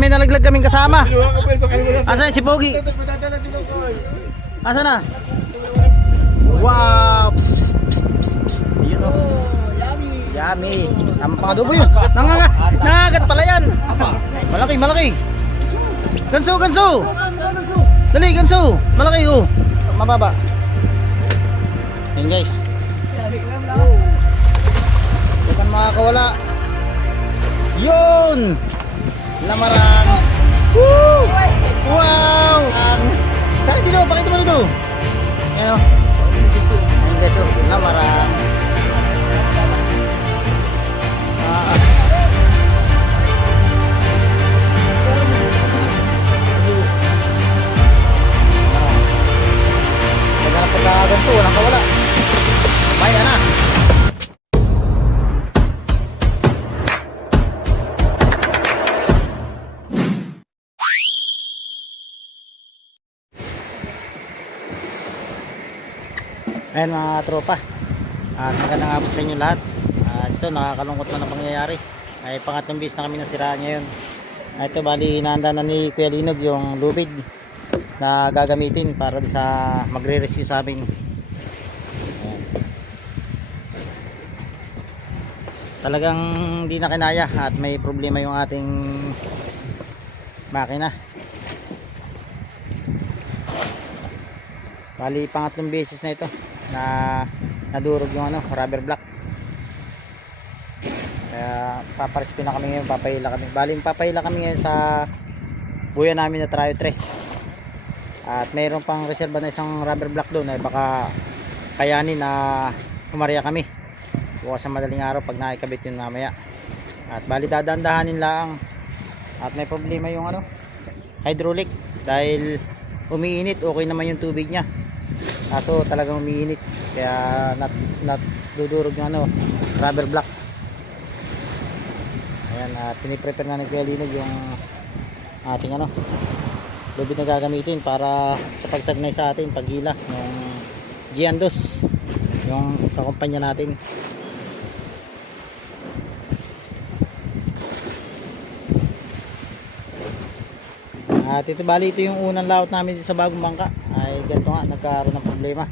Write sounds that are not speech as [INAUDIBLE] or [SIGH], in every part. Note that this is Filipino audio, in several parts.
may nalaglag kaming kasama. Asan si Pogi? Ako. Asan na? Wow! Psst, psst, psst, psst, psst. Yun oh. Yummy. Ang pangadubo yun. Nanganga, nangagat pala yan. Malaki, malaki. Ganso, ganso. Dali, ganso. Malaki oh. Mababa. Yan guys. Kang makakawala. Yun! Lamarang. Woo! Wow! Um, Bakit dito? Pakita mo dito. Ayan o. Ayan guys Ayan mga tropa. At magandang hapon sa inyo lahat. At ito nakakalungkot na na pangyayari. Ay pangatlong bis na kami nasiraan ngayon. At ito bali inaanda na ni Kuya Linog yung lubid Na gagamitin para sa magre-rescue sa amin. Talagang hindi na kinaya at may problema yung ating makina. Bali pangatlong beses na ito na nadurog yung ano, rubber block. Kaya paparescue na kami ngayon, papahila kami. Bali papahila kami ngayon sa buya namin na Trio 3. At mayroon pang reserva na isang rubber block doon ay baka kayanin na umarya kami. Bukas sa madaling araw pag nakikabit yun mamaya. At bali dadandahanin lang. At may problema yung ano, hydraulic dahil umiinit, okay naman yung tubig niya kaso talagang umiinit. Kaya nat, nat dudurog yung ano rubber block. Ayan at piniprepare na ni Kuya Linog yung ating ano lubid na gagamitin para sa pagsagnay sa atin paghila yung Giandos yung kakumpanya natin. At ito bali ito yung unang layout namin sa bagong bangka. Ganito nga nagkaroon ng problema.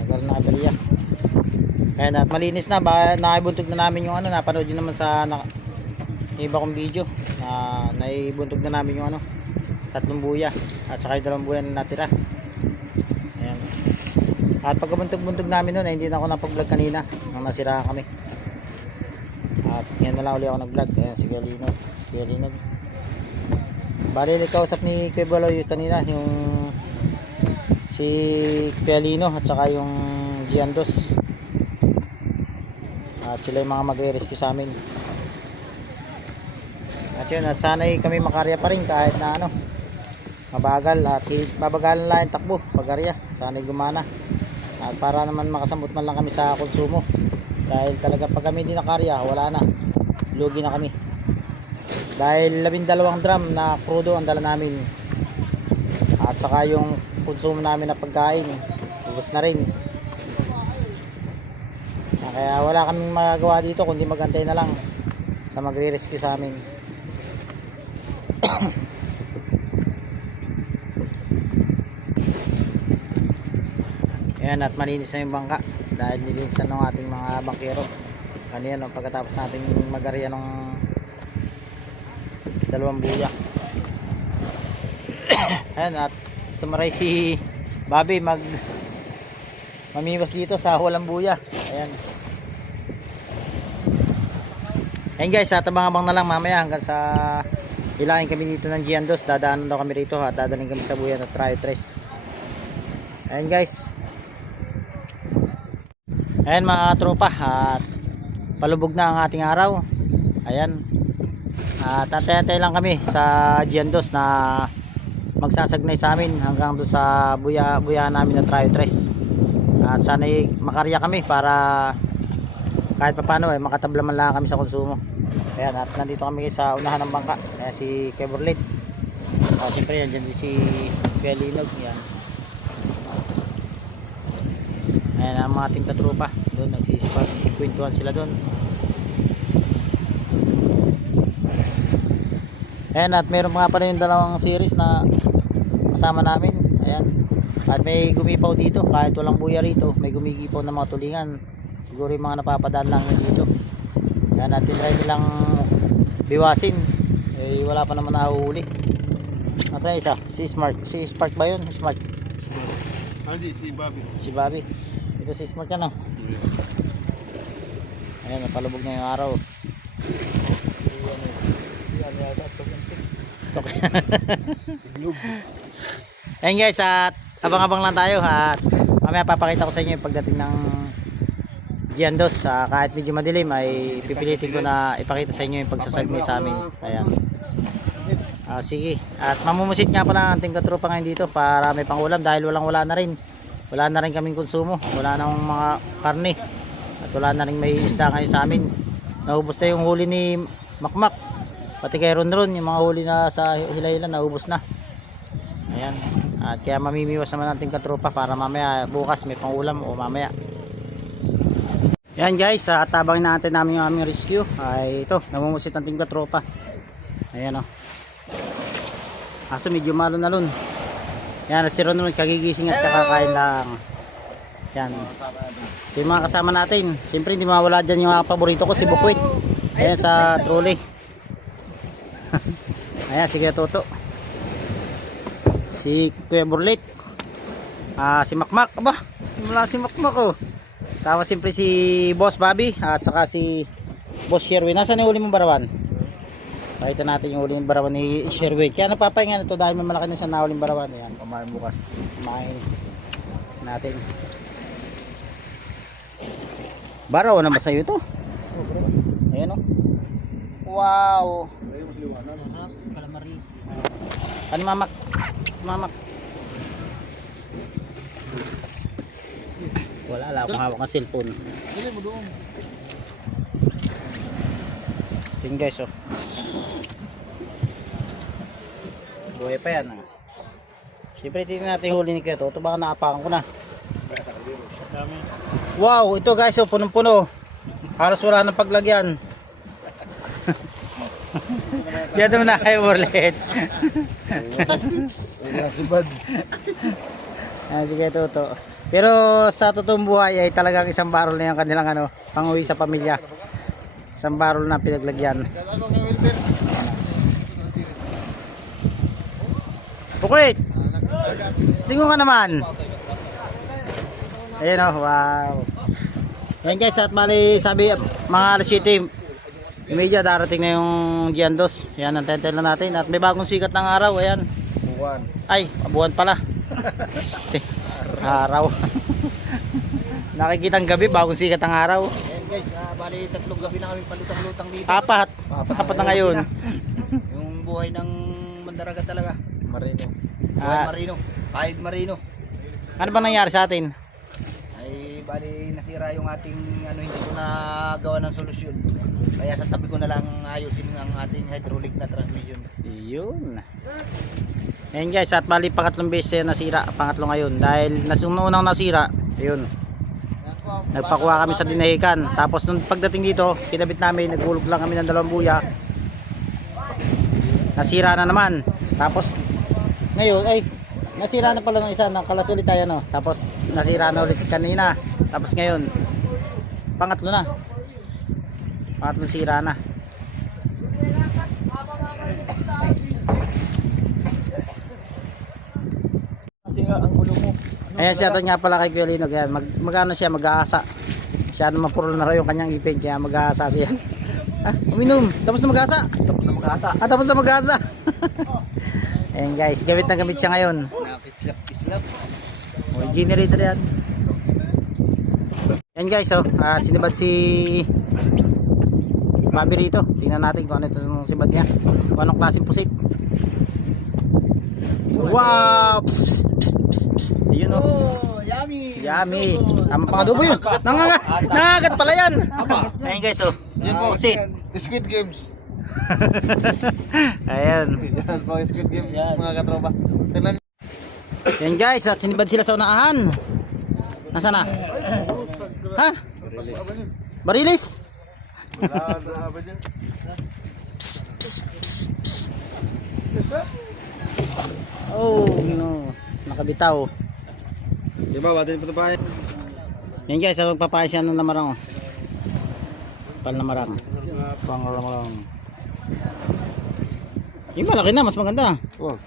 Nagkaroon ng aberya. Ayan at malinis na ba naibuntog na namin yung ano napanood niyo naman sa na, iba kong video na naibuntog na namin yung ano tatlong buya at saka yung dalawang buya na natira. Ayan. At pagkabuntog-buntog namin noon ay hindi na ako napag-vlog kanina nang nasiraan kami. At ngayon na lang ulit ako nag-vlog. Ayan si Kuya Linog. Si Kuya Linog. Bali, kausap ni Kuya Baloy kanina yung si Kuya Lino at saka yung Giandos. At sila yung mga magre-rescue sa amin. At yun, at sana'y kami makarya pa rin kahit na ano, mabagal at babagalan lang yung takbo pag-arya. Sana'y gumana. At para naman makasambot man lang kami sa konsumo. Dahil talaga pag kami hindi nakarya, wala na. Lugi na kami dahil labindalawang drum na crudo ang dala namin at saka yung konsumo namin na pagkain ubos na rin. Ah, kaya wala kaming magagawa dito kundi magantay na lang sa magre-rescue sa amin. [COUGHS] Ayan at malinis na yung bangka dahil nilinisan ng ating mga bangkero. Kanina no, pagkatapos nating magarya ng dalawang buya. [COUGHS] Ayan at tumaray si Bobby mag mamiwas dito sa walang buya. Ayan. Ayan guys at abang-abang na lang mamaya hanggang sa ilahin kami dito ng Giandos dadaanan daw kami rito at dadaling kami sa buya na Trio 3 ayan guys. Ayan mga tropa at palubog na ang ating araw. Ayan. At tatay-tatay lang kami sa Giandos na magsasagnay sa amin hanggang doon sa buya, buya namin na Trio 3 at sana makarya kami para kahit pa paano eh, makatabla man lang kami sa konsumo. Ayan at nandito kami sa unahan ng bangka. Ayan si Kevorlet uh, siyempre yan dyan din si Kuya Linog. Yan ayan ang mga ating katrupa doon nagsisipag kwentuhan sila doon Ayan at meron nga pala yung dalawang series na kasama namin. Ayan. At may gumipaw dito kahit walang buya rito. May gumigipaw ng mga tulingan. Siguro yung mga napapadaan lang yun dito. Ayan natin try nilang biwasin. Eh wala pa naman nahuhuli. Nasa isa? Si Smart. Si Spark ba yun? Smart. Hindi, si Bobby. Si Bobby. Ito si Smart yan oh. Ayan, napalubog na yung araw. Si ano yata, Tok. [LAUGHS] Ayan guys, at abang-abang lang tayo at mamaya papakita ko sa inyo yung pagdating ng Giandos. Ah, kahit medyo madilim ay pipilitin ko na ipakita sa inyo yung pagsasagni sa amin. Ayan. Ah, sige. At mamumusit nga pala ang ating katropa ngayon dito para may pangulam dahil walang wala na rin. Wala na rin kaming konsumo. Wala na mga karne. At wala na rin may isda ngayon sa amin. Naubos na yung huli ni Makmak. Pati kay Ron Ron, yung mga huli na sa hilay-hila naubos na. Ayan. At kaya mamimiwas naman natin katropa para mamaya bukas may pangulam o mamaya. Yan guys, sa atabang natin namin yung aming rescue ay ito, namumusit ang ting katropa. Ayan o. Aso medyo malo na lun. Yan, at si Ron Ron kagigising at kakakain lang. Yan. Ito yung mga kasama natin. Siyempre hindi mawala dyan yung mga paborito ko, si Bukwit. Ayan sa trolley. Ayan, si Kuya Toto. Si Kuya Burlit. Ah, si Makmak. Aba, wala si Makmak oh. Tapos siyempre si Boss Bobby at saka si Boss Sherwin. Nasaan yung uli mong barawan? Pakita natin yung uli ng barawan ni Sherwin. Kaya napapahinga na ito dahil may malaki na siya na uling barawan. Ayan. Kumain bukas. Kumain natin. Baraw na ba sa'yo ito? Ayan o. Wow. Ayaw mo siliwanan. Ano mamak? Mamak. Wala lang akong hawak ng cellphone. Dili mo doon. Yun guys oh. Buhay pa yan ah. Siyempre tingnan natin huli ni Kuya Toto. Baka naapakan ko na. Wow, ito guys oh, punong-puno. Halos wala nang paglagyan. [LAUGHS] Diyan naman na kayo ulit. [LAUGHS] Wala si Bad. [LAUGHS] Ah, sige Toto. Pero sa totoong buhay ay talagang isang barrel na yung kanilang ano, panguwi sa pamilya. Isang barrel na pinaglagyan. Bukwit! Lingon ka naman. Ayan oh, wow. Ayan guys, at bali sabi mga alas 7 media darating na yung Giandos. Ayan, antayin na natin. At may bagong sikat ng araw. Ayan. Buwan. Ay, buwan pala. Este, araw. [LAUGHS] Nakikita ang gabi, bagong sikat ang araw. Ayan guys, ah, bali tatlong gabi na kami palutang-lutang dito. Apat. Apat na ngayon. [LAUGHS] Yung buhay ng mandaragat talaga. Marino. Buhay Ah. marino. Kahit marino. Ano ba nangyari sa atin? Bali nasira yung ating ano hindi ko na gawa ng solusyon. Kaya sa tabi ko na lang ayusin ang ating hydraulic na transmission. Yun. Ayan guys, at bali pangatlong beses na nasira, pangatlo ngayon. Dahil nasung unang nasira, yun. Nagpakuha kami sa dinahikan. Tapos nung pagdating dito, kinabit namin, naghulog lang kami ng dalawang buya. Nasira na naman. Tapos ngayon, ay nasira na pala ng isa, nakalas ulit tayo no. Tapos nasira na ulit kanina. Tapos ngayon, pangatlo na. Pangatlong sira na. Nasira ang ulo mo. Ayan siya nga pala kay Kuya Linog yan. Mag, magano siya mag-aasa. Siya naman puro na raw yung kanyang ipin kaya mag-aasa siya. [LAUGHS] Ah, uminom. Tapos na mag-asa. Tapos na mag-asa. Ah, tapos na mag-asa. [LAUGHS] Ayan guys, gamit na gamit siya ngayon. Nakislap-kislap. O, generator yan. Ayan guys, oh. Ah, sinibad si Bobby rito. Tingnan natin kung ano ito yung sibad niya. Kung anong klaseng pusit. Wow! Psst, psst, psst, psst, psst. Ayun oh. Oh, yummy. Yummy. Tama pang adobo yun. Nangangat. Nangangat pala yan. Ayan guys, oh. Yan po. Pusit. [LAUGHS] Squid Games. Ayan. Yan po, Squid Games Yan. mga katropa. Tingnan. Ayan guys, at sinibad sila sa unahan. Nasaan na? Ha? Barilis? Ba dyan? Psst, psst, psst, psst. Oh, no. Nakabitaw. Diba, batin pa pa Yan guys, ang magpapayas yan ng namarang. oh. Pal namarang. Pang namarang. Yung malaki na, mas maganda. Huwag.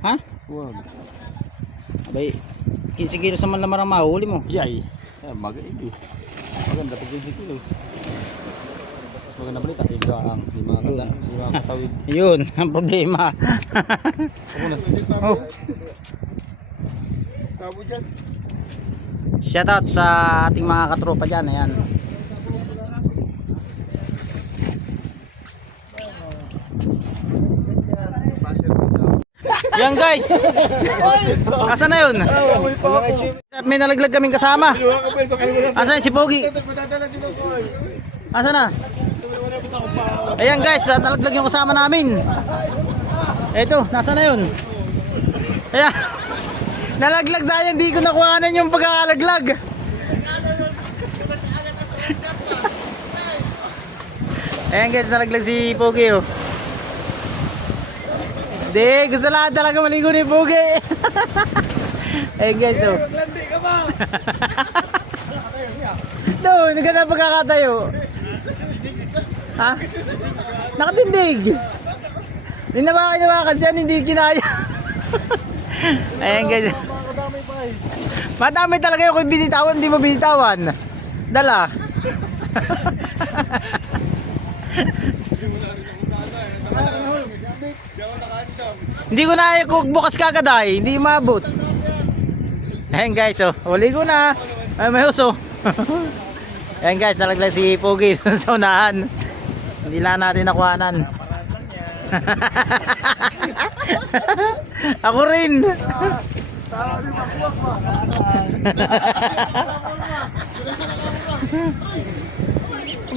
Ha? Huwag. Abay, 15 kilos naman namarang mahuli mo. Yay. Eh, mag eh. Maganda pag 20 kilos. Maganda balita. Hindi ang mga kata, mga katawid. Yun, [LAUGHS] ang problema. Oh. Shoutout sa ating mga katropa dyan. Ayan. Yan guys. Asa na yun? At may nalaglag kaming kasama. Asa si Pogi? Asa na? Ayan guys, nalaglag yung kasama namin. Eto, nasa na yun? Ayan. [LAUGHS] Nalaglag sayang, di ko nakuhanan yung pagkakalaglag. Ayan guys, nalaglag si Pogi oh. Di, gusto lang talaga maligo ni Pogi. [LAUGHS] Ayan guys oh. [LAUGHS] Do, naganda pagkakatayo. Ha? Nakatindig. Ninawakan-nawakan siya, hindi kinaya. [LAUGHS] Ayan guys. Madami talaga yung kung binitawan, hindi mo binitawan. Dala. Hindi ko na kung bukas kagad ay, hindi maabot. Ayan guys, oh, huli ko na. Ay, may uso. [LAUGHS] Ayan guys, nalaglag si Pogi [LAUGHS] sa unahan. Hindi lang natin nakuhanan. [LAUGHS] Ako rin.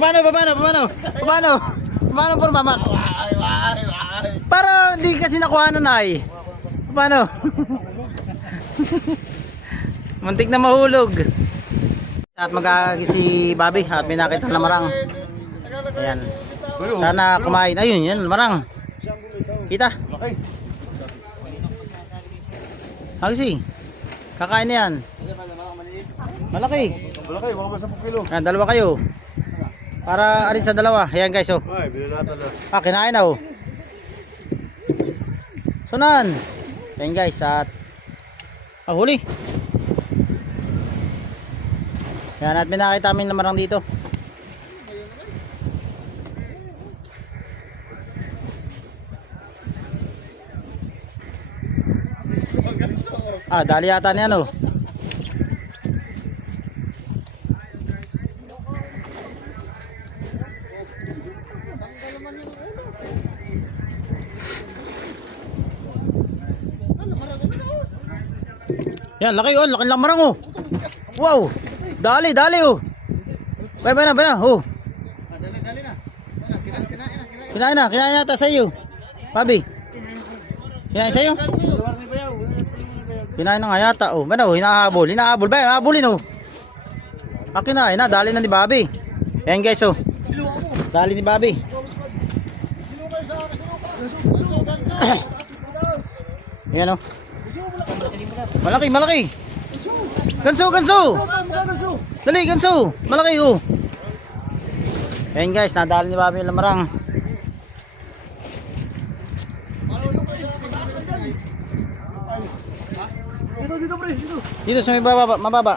paano, paano, paano? Paano? Paano po mamak? Para hindi kasi nakuhanan ay. Paano? [LAUGHS] Muntik na mahulog. At mag si Bobby at may nakita na marang. Ayan. Sana kumain. Ayun, yan, marang. Kita. Agsi. Kakain na yan. Malaki. Kayo, mga 10 kilo. Ayan, dalawa kayo. Para alin sa dalawa. Ayan guys, oh. Ay, binanatan na. Ah, kinain na, oh. Sunan. Ayan guys, at ah, huli. Yan, at may nakita kami namarang dito. Ah, dali yata niyan, oh. Yan, laki oh, laki lang marang oh. Wow. Dali, dali oh. Bay, bay na, bay na. Oh. Kinain na, kinain na ta sa iyo. Pabi. Kinain sa iyo? Kinain na nga yata. Oh, ba na, oh, hinahabol. Hinahabol. Bay, habulin oh. Ah, kinain na, dali na ni Bobby. Ayan guys oh. Dali ni Bobby. Ayan oh. Malaki, malaki. Ganso, ganso. Dali, ganso. Malaki oh. Ayan guys, nadali ni Bobby lamarang. Dito, dito pre, dito. Dito sa may bababa, mababa.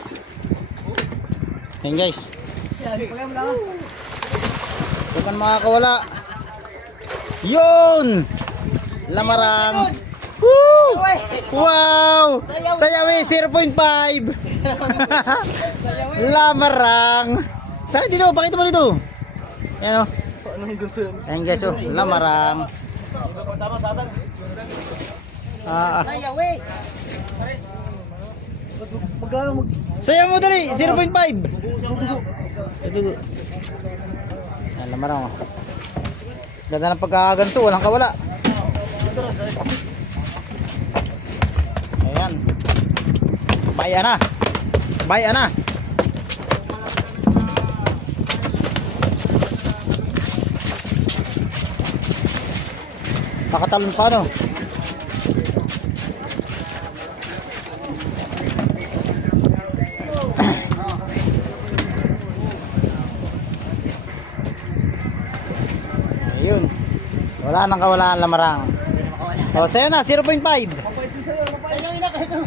Ayan guys. Huwag kang makakawala. Yun! Lamarang. Woo! Wow! Sayawi 0.5. [LAUGHS] Lamarang. Tara dito, pakita mo dito. Ayan o. Ganso yan? Ayan guys oh, lamarang. Ah, ah. Magkano mag... Saya mo dali, 0.5. Ito. Yan, lamarang oh. Ganda ng pagkakaganso, walang kawala. Ayan. Baya na. Baya na. Nakatalon pa no? [COUGHS] Ayun. Wala nang kawalaan lamarang. O, sa'yo na, 0.5. Sa'yo na kasi [LAUGHS] ito.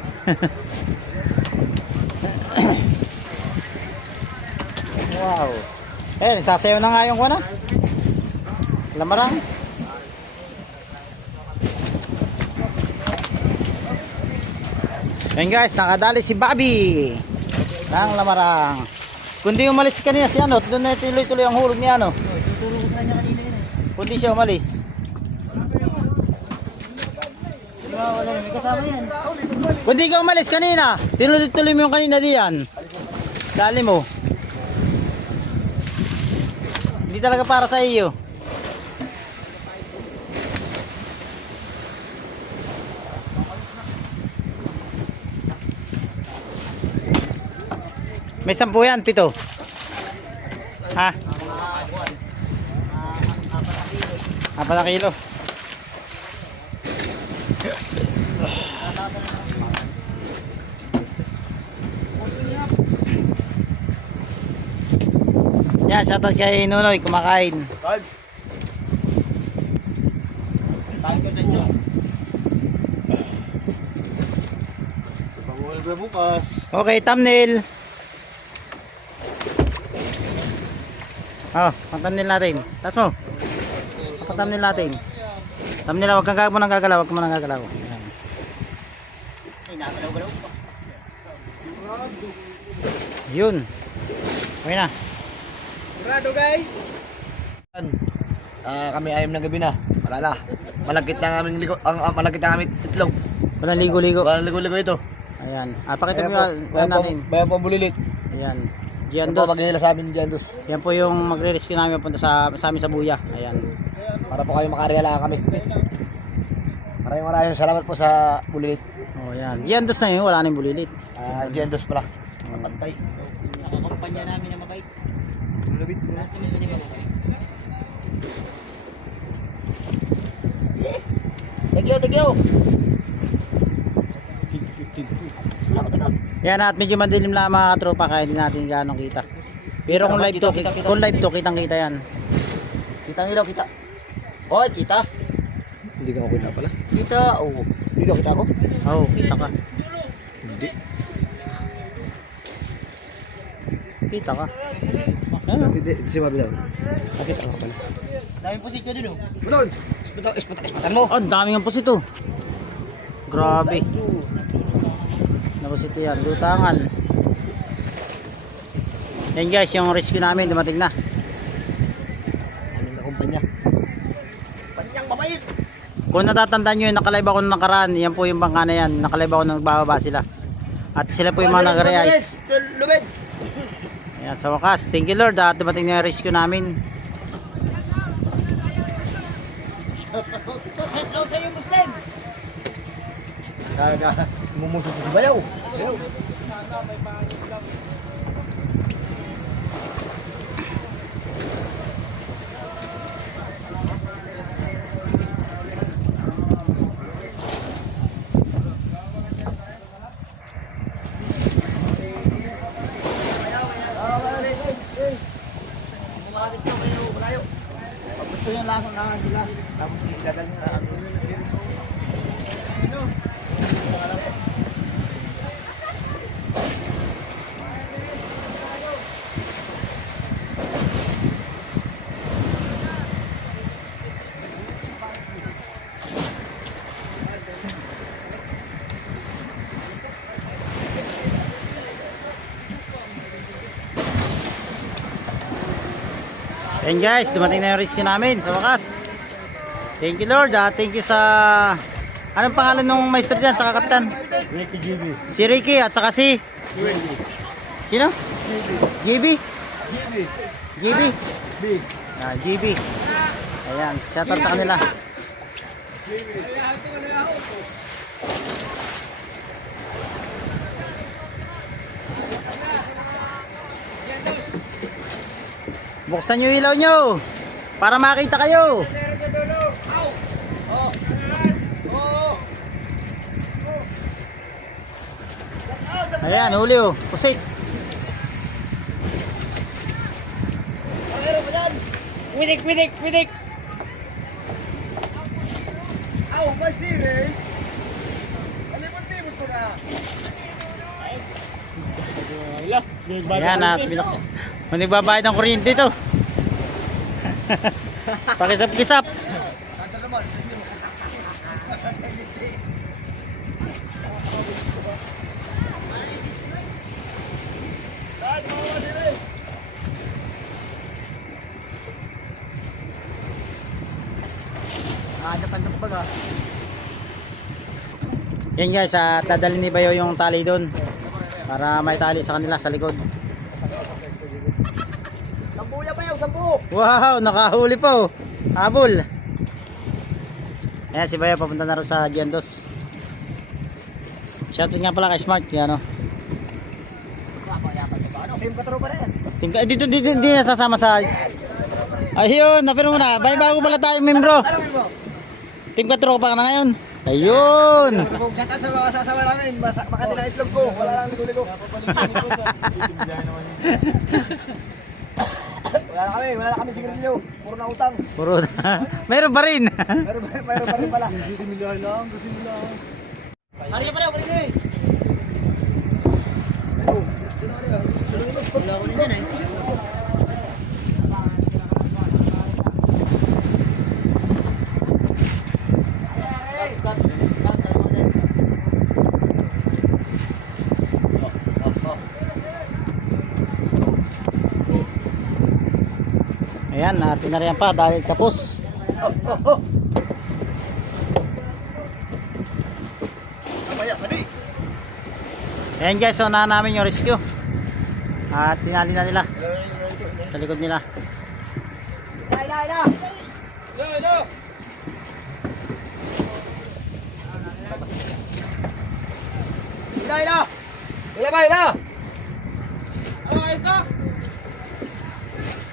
Wow. Eh, sasayaw na nga yung ko na. Lamarang. Ayun guys, nakadali si Bobby. Ng lamarang. Kundi umalis kanina si ano, doon na tuloy-tuloy ang hulog ni ano. Kundi siya umalis. Kundi ka umalis kanina. Tinuloy-tuloy mo yung kanina diyan. Dali mo. Hindi talaga para sa iyo. May sampu yan, pito. Ha? Apat na kilo. Yan, shoutout kay Nunoy, kumakain. Card. Tayo ka dyan yun. Panguhal ba bukas? Okay, thumbnail. Oh, ang thumbnail natin. Tas mo. Ang thumbnail natin. Thumbnail, wag kang gagawin ng gagalaw, wag ka muna gagalaw. Ayan. Ay, nakagalaw-galaw pa. Yun. Okay na. Sigurado guys. Ah, kami ayam ng gabi na. Wala na. Malagkit na aming ligo, ang, ang malagkit na aming itlog. Walang ligo-ligo. Wala ligo-ligo ito. Ayan. Ah, pakita mo yung ano natin. Bayan po bulilit. Ayan. Yan po Giandos. maghihila sa amin dyan dos. Yan po yung magre-rescue namin punta sa, sa amin sa Buya. Ayan. Para po kayo makareala kami. Maraming maraming salamat po sa bulilit. Oh, ayan. Giandos na yun, wala na yung bulilit. Ah, dyan dos pala. Oh. Pantay. Nakakampanya namin na mabait. Bulabit. Lahat kami sa liba. Thank you, thank you. Salamat, ikaw. Yan at medyo madilim lang mga katropa kaya hindi natin gaano kita. Pero kung live to, Kita, kita, kita. kung live to, kitang kita yan. Kita ang ilaw, kita. Oh, kita. Hindi ka ako kita pala. Kita, oh. Dito kita ako. Oo, oh, kita ka. Hindi. Kita ka. Yan oh. Hindi, si daw. Nakita ko pala. Daming posisyon dun, oh. Bunod! Ispatan, ispatan, ispatan mo! Oh, ang dami ng pusito. Grabe. Napusito yan. Lutangan. Yan guys, yung rescue namin dumating na. Ano na kumpanya? Panyang mabait. Kung natatandaan nyo yung nakalive ako nung nakaraan, yan po yung bangka na yan. Nakalive ako nung nagbababa sila. At sila po yung mga nag-realize. Lumid. Ayan, sa wakas, thank you Lord at dumating na rescue namin. Shout out sa iyo, Muslim. Kaya mumusok sa bayaw. Bayaw. Bumahalis na kayo, malayo. Pag gusto nyo lang na sila. Tapos dadalhin na ang Ayan guys, dumating na yung rescue namin sa wakas. Thank you Lord ah. Thank you sa... Anong pangalan ng maestro dyan, saka kapitan? Ricky GB. Si Ricky at saka si... Sino? GB? GB. GB? B. Ah, GB. Ayan, shoutout sa kanila. Buksan nyo ilaw nyo para makita kayo. Ayan, huli oh. Pusit. Widik, widik, widik. Aw, masire. Alimutin ko na. Ayan at ah, binaksan binuksan. Manigbabayad ng kuryente ito. [LAUGHS] Pakisap-kisap. Yan guys, ah, dadalhin ni Bayo yung tali doon. Para may tali sa kanila sa likod. Sampu ya pa. Wow, nakahuli po. Habol. Ayan si Bayo papunta na rin sa Giandos. Shoutout nga pala kay Smart. Yan o. Team katropa rin. Team ka, eh, dito, dito, dito, na sasama sa... Ayun, napiro mo na. Bay, bago pala tayo membro. Team ka tropa ka na ngayon. Ayun. Shout out sa mga sasama namin. Baka nila itlog ko. Wala lang ligo-ligo. [LAUGHS] wala na kami, wala na kami sigarilyo. Puro na utang. Puro [LAUGHS] Meron pa rin. Meron pa meron pa rin pala. Hari pa daw, hari ni. Ayan, natin na rin pa dahil tapos. Mamaya, pati. Ayan guys, so na namin yung rescue. At tinali na nila sa likod nila. Ila, ila. Ila, ila. Ila ba, ila? Ayos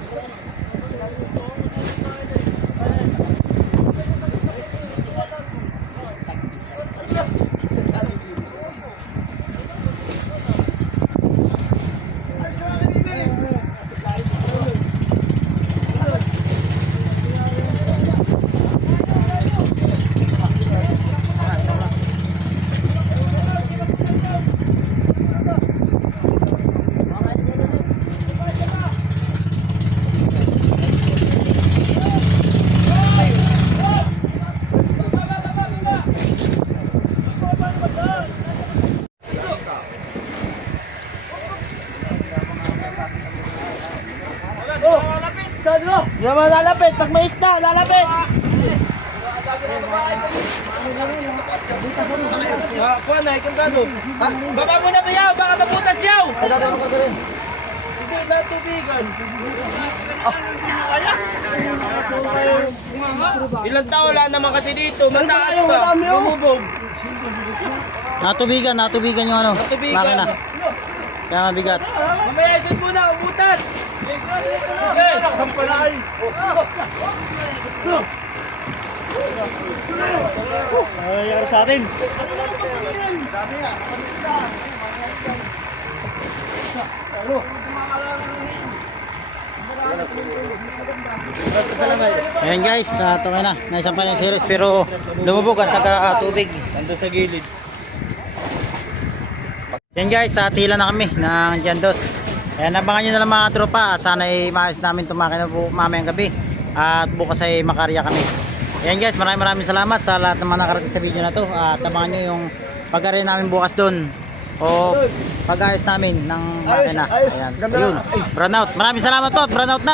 Thank you. Lalapit. Kuha na, ikong gano. Baba mo na ba yaw? Baka mabutas yaw. Hindi, lahat tubigan. Ilang taon lang naman kasi dito, mataas pa. Bumubog. Natubigan, natubigan yung ano, Natubigan. makina. Kaya mabigat. Mamaya isod muna, butas. Okay, sampalay. Ano nangyari sa atin? Ayan guys, uh, ito na. Naisang pa yung series pero lumubog at nagka-tubig. Nandun sa gilid. Yan guys, sa tila na kami ng Jandos. Kaya nabangan nyo na lang mga tropa at sana ay maayos namin itong makina mamayang gabi. At bukas ay makarya kami. Yan guys, maraming maraming salamat sa lahat ng mga nakarating sa video na to. At abangan nyo yung pag namin bukas doon. O pag-ayos namin ng makina. ayos. Ayan. Ayun. na. Ay. Brownout. Maraming salamat po. Brownout na.